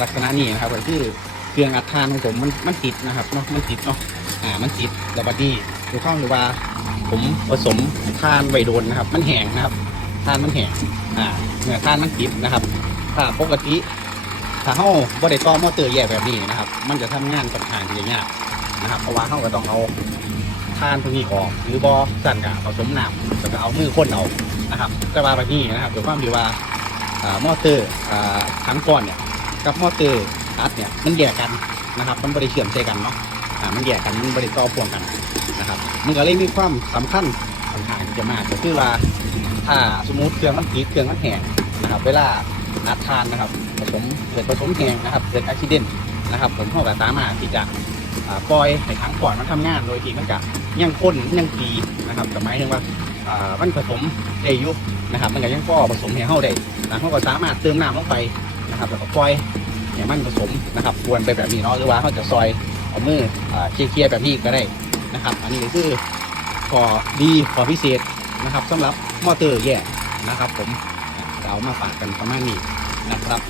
ลักษณะนี้นะครับก็คือเครื่องอัดทานของผมมันมันติดนะครับเนาะมันติดเนาะอ่ามันติดแล้วบัดนี้ดูข้องดูว่า ผมผสมทานไวโดนนะครับ มันแห้งนะครับทานมันแห้งอ่าเนื้อทานมันติดนะครับ ถ้าปกติถ้าเฮาบ่ได้ต่อมอเตอร์แยกแบบนี้นะครับ มันจะทำงานค่อนข้างที่ยากนะครับเพราะว่าเฮาก็ต้องเอาทานพวกนี้ออกหรือบ่สั่นกะผสมน้ำแล้วก็เอามือคนเอานะครับ แต่ว่าแบบนี้นะครับด้วยความที่ว่าอ่ามอเตอร์อ่าทั้งก้อนเนี่ย กับมอเตอร์อัดเนี่ยมันแยกกันนะครับมันบ่ได้เชื่อมใส่กันเนาะอ่ามันแยกกันมันบ่ได้ต่อพ่วงกันนะครับมันก็เลยมีความสำคัญค่อนข้าที่จะมากก็คือว่าถ้าสมมุติเครื่องมันติดเครื่องมันแหงนะครับ เวลาอัดทานนะครับผสมเกิดผสมแหงนะครับเกิดอุบิเหตุนะครับผมเข้ากับสามารถที่จะปล่อยให้ทั้งก่อนมันทำงานโดยที่มันกับยังข้นยังดีนะครับแต่หมายถึงว่ามันผสมได้ยุนะครับ มันก็ยังก็ผสมให้เข้าได้นะเขาก็สามารถเติมน้ำลงไป นะครับแล้วก็ปล่อยให้มันผสมนะครับกวนไปแบบนี้เนาะหรือว่าเขาจะซอยเอามืออ่าเคลียๆแบบนี้ก็ได้นะครับ อันนี้คือขอดีขอพิเศษนะครับสำหรับมอเตอร์แย่นะครับ ผมเรามาฝากกันประมาณนี้นะครับ